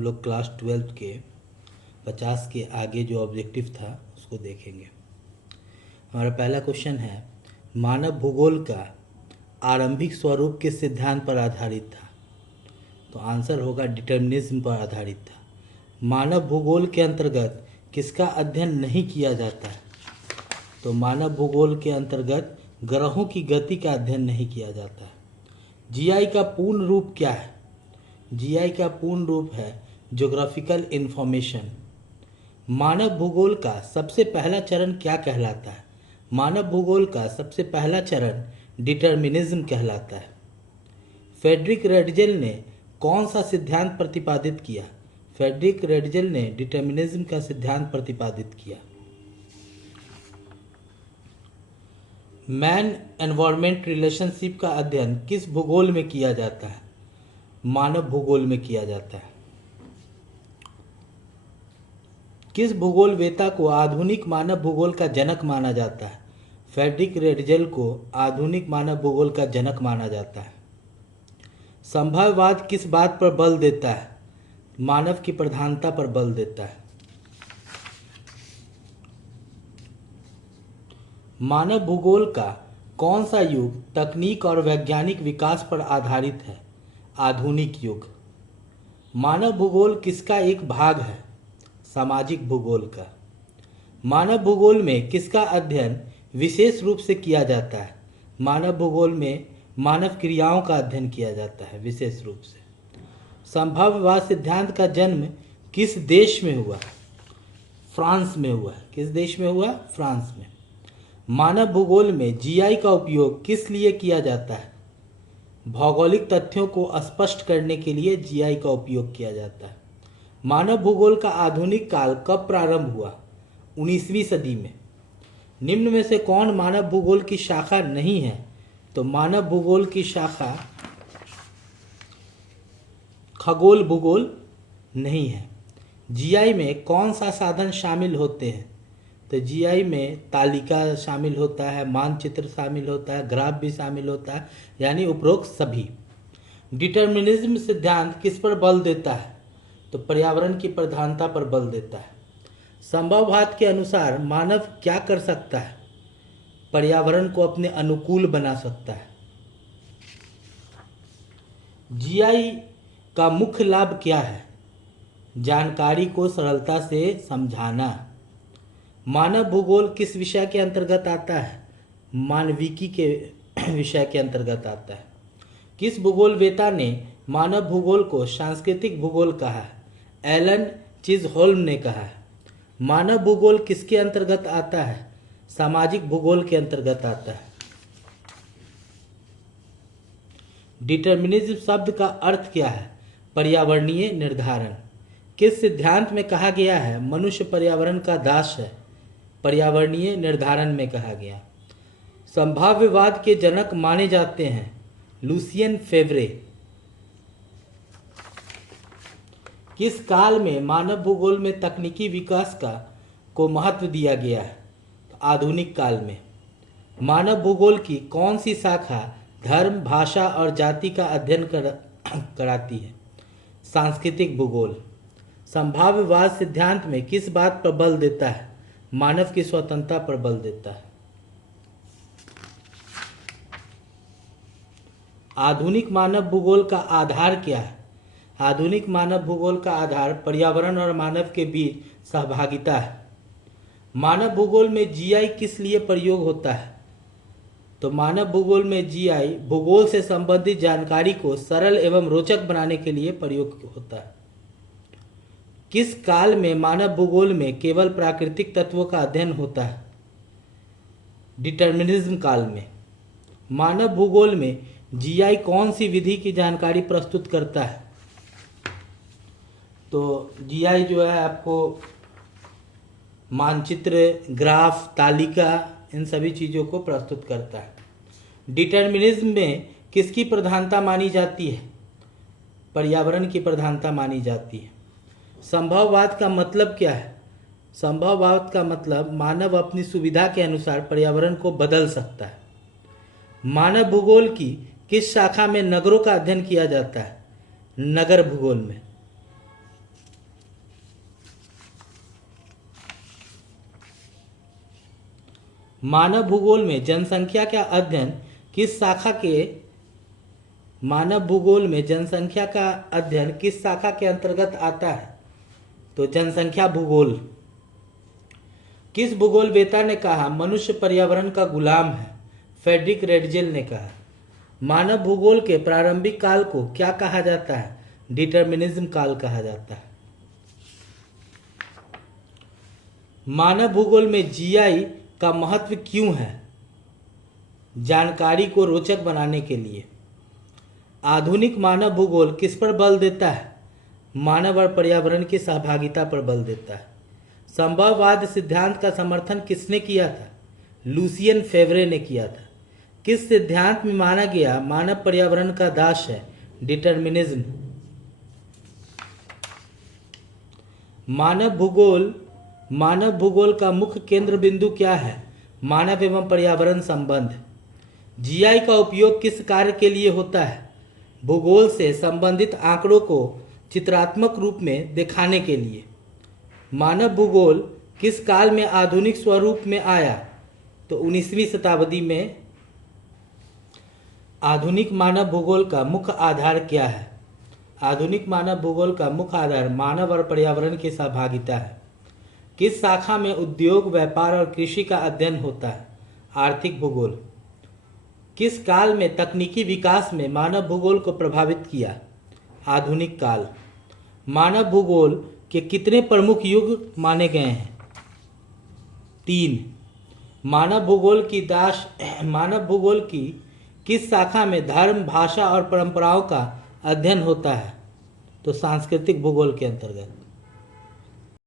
हम लोग क्लास 12 के 50 के आगे जो ऑब्जेक्टिव था उसको देखेंगे। हमारा पहला क्वेश्चन है, मानव भूगोल का आरंभिक स्वरूप किस सिद्धांत पर आधारित था? तो आंसर होगा डिटर्मिनिज्म पर आधारित था। मानव भूगोल के अंतर्गत किसका अध्ययन नहीं किया जाता है? तो मानव भूगोल के अंतर्गत ग्रहों की गति का अध्ययन नहीं किया जाता है। जीआई का पूर्ण रूप क्या है? जीआई का पूर्ण रूप है ज्योग्राफिकल इंफॉर्मेशन। मानव भूगोल का सबसे पहला चरण क्या कहलाता है? मानव भूगोल का सबसे पहला चरण डिटर्मिनिज्म कहलाता है। फ्रेडरिक रेडजेल ने कौन सा सिद्धांत प्रतिपादित किया? फ्रेडरिक रेडजेल ने डिटर्मिनिज्म का सिद्धांत प्रतिपादित किया। मैन एनवायरमेंट रिलेशनशिप का अध्ययन किस भूगोल में किया जाता है? मानव भूगोल में किया जाता है। किस भूगोलवेत्ता को आधुनिक मानव भूगोल का जनक माना जाता है? फ्रेडरिक रेडजेल को आधुनिक मानव भूगोल का जनक माना जाता है। संभाव्यवाद किस बात पर बल देता है? मानव की प्रधानता पर बल देता है। मानव भूगोल का कौन सा युग तकनीक और वैज्ञानिक विकास पर आधारित है? आधुनिक युग। मानव भूगोल किसका एक भाग है? सामाजिक भूगोल का। मानव भूगोल में किसका अध्ययन विशेष रूप से किया जाता है? मानव भूगोल में मानव क्रियाओं का अध्ययन किया जाता है विशेष रूप से। संभाव्यवाद सिद्धांत का जन्म किस देश में हुआ? फ्रांस में हुआ। किस देश में हुआ? फ्रांस में। मानव भूगोल में जीआई का उपयोग किस लिए किया जाता है? भौगोलिक तथ्यों को स्पष्ट करने के लिए जीआई का उपयोग किया जाता है। मानव भूगोल का आधुनिक काल कब प्रारंभ हुआ? 19वीं सदी में। निम्न में से कौन मानव भूगोल की शाखा नहीं है? तो मानव भूगोल की शाखा खगोल भूगोल नहीं है। जीआई में कौन सा साधन शामिल होते हैं? तो जीआई में तालिका शामिल होता है, मानचित्र शामिल होता है, ग्राफ भी शामिल होता है, यानी उपरोक्त सभी। डिटर्मिनिज्म सिद्धांत किस पर बल देता है? तो पर्यावरण की प्रधानता पर बल देता है। संभववाद के अनुसार मानव क्या कर सकता है? पर्यावरण को अपने अनुकूल बना सकता है। जीआई का मुख्य लाभ क्या है? जानकारी को सरलता से समझाना। मानव भूगोल किस विषय के अंतर्गत आता है? मानविकी के विषय के अंतर्गत आता है। किस भूगोलवेत्ता ने मानव भूगोल को सांस्कृतिक भूगोल कहा है? एलन चिज़होल्म ने कहा है। मानव भूगोल किसके अंतर्गत आता है? सामाजिक भूगोल के अंतर्गत आता है। डिटर्मिनिज्म शब्द का अर्थ क्या है? पर्यावरणीय निर्धारण। किस सिद्धांत में कहा गया है मनुष्य पर्यावरण का दास है? पर्यावरणीय निर्धारण में कहा गया। संभाव्यवाद के जनक माने जाते हैं लुसियन फेवरे। किस काल में मानव भूगोल में तकनीकी विकास को महत्व दिया गया है? तो आधुनिक काल में। मानव भूगोल की कौन सी शाखा धर्म, भाषा और जाति का अध्ययन कराती है? सांस्कृतिक भूगोल। संभाव्यवाद सिद्धांत में किस बात पर बल देता है? मानव की स्वतंत्रता पर बल देता है। आधुनिक मानव भूगोल का आधार क्या है? आधुनिक मानव भूगोल का आधार पर्यावरण और मानव के बीच सहभागिता है। मानव भूगोल में जीआई किस लिए प्रयोग होता है? तो मानव भूगोल में जीआई भूगोल से संबंधित जानकारी को सरल एवं रोचक बनाने के लिए प्रयोग होता है। किस काल में मानव भूगोल में केवल प्राकृतिक तत्वों का अध्ययन होता है? डिटर्मिनिज्म काल में। मानव भूगोल में जीआई कौन सी विधि की जानकारी प्रस्तुत करता है? तो जीआई जो है आपको मानचित्र, ग्राफ, तालिका, इन सभी चीज़ों को प्रस्तुत करता है। डिटर्मिनिज्म में किसकी प्रधानता मानी जाती है? पर्यावरण की प्रधानता मानी जाती है। संभववाद का मतलब क्या है? संभववाद का मतलब मानव अपनी सुविधा के अनुसार पर्यावरण को बदल सकता है। मानव भूगोल की किस शाखा में नगरों का अध्ययन किया जाता है? नगर भूगोल में। मानव भूगोल में जनसंख्या का अध्ययन किस शाखा के मानव भूगोल में जनसंख्या का अध्ययन किस शाखा के अंतर्गत आता है? तो जनसंख्या भूगोल। किस भूगोलवेत्ता ने कहा मनुष्य पर्यावरण का गुलाम है? फ्रेडरिक रेडजेल ने कहा। मानव भूगोल के प्रारंभिक काल को क्या कहा जाता है? डिटर्मिनिज्म काल कहा जाता है। मानव भूगोल में जीआई का महत्व क्यों है? जानकारी को रोचक बनाने के लिए। आधुनिक मानव भूगोल किस पर बल देता है? मानव और पर्यावरण की सहभागिता पर बल देता है। संभववाद सिद्धांत का समर्थन किसने किया था? लुसियन फेवरे ने किया था। किस सिद्धांत में माना गया मानव पर्यावरण का दास है? डिटर्मिनिज्म। मानव भूगोल का मुख्य केंद्र बिंदु क्या है? मानव एवं पर्यावरण संबंध। जीआई का उपयोग किस कार्य के लिए होता है? भूगोल से संबंधित आंकड़ों को चित्रात्मक रूप में दिखाने के लिए। मानव भूगोल किस काल में आधुनिक स्वरूप में आया? तो 19वीं शताब्दी में। आधुनिक मानव भूगोल का मुख्य आधार क्या है? आधुनिक मानव भूगोल का मुख्य आधार मानव और पर्यावरण की सहभागिता है। किस शाखा में उद्योग, व्यापार और कृषि का अध्ययन होता है? आर्थिक भूगोल। किस काल में तकनीकी विकास में मानव भूगोल को प्रभावित किया? आधुनिक काल। मानव भूगोल के कितने प्रमुख युग माने गए हैं? 3। मानव भूगोल की किस शाखा में धर्म, भाषा और परंपराओं का अध्ययन होता है? तो सांस्कृतिक भूगोल के अंतर्गत।